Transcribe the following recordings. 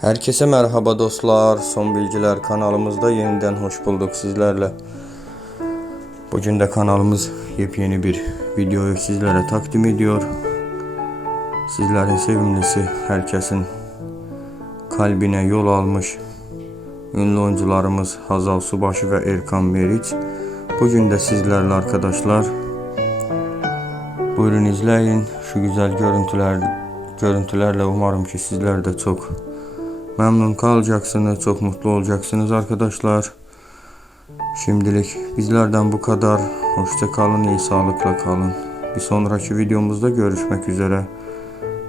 Herkese merhaba dostlar. Son Bilgiler kanalımızda yeniden hoş bulduk sizlerle. Bugün de kanalımız yepyeni bir videoyu sizlere takdim ediyor. Sizlerin sevimlisi, herkesin kalbine yol almış ünlü oyuncularımız Hazal Subaşı ve Erkan Meriç. Bugün de sizlerle arkadaşlar. Buyurun izleyin şu güzel görüntüler görüntülerle umarım ki sizler de çok memnun kalacaksınız, çok mutlu olacaksınız arkadaşlar. Şimdilik bizlerden bu kadar. Hoşça kalın, iyi sağlıkla kalın. Bir sonraki videomuzda görüşmek üzere.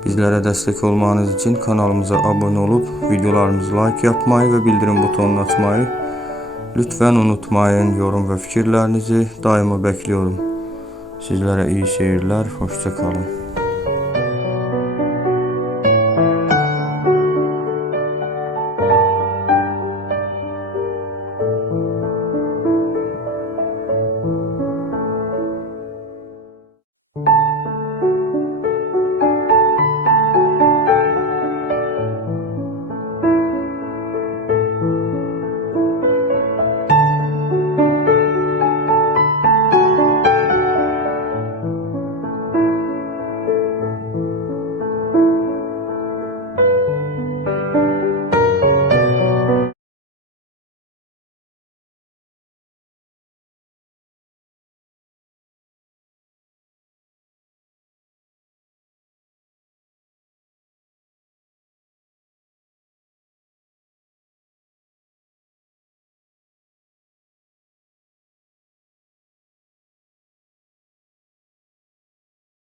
Bizlere destek olmanız için kanalımıza abone olup videolarımızı like yapmayı ve bildirim butonunu açmayı lütfen unutmayın. Yorum ve fikirlerinizi daima bekliyorum. Sizlere iyi seyirler, hoşça kalın.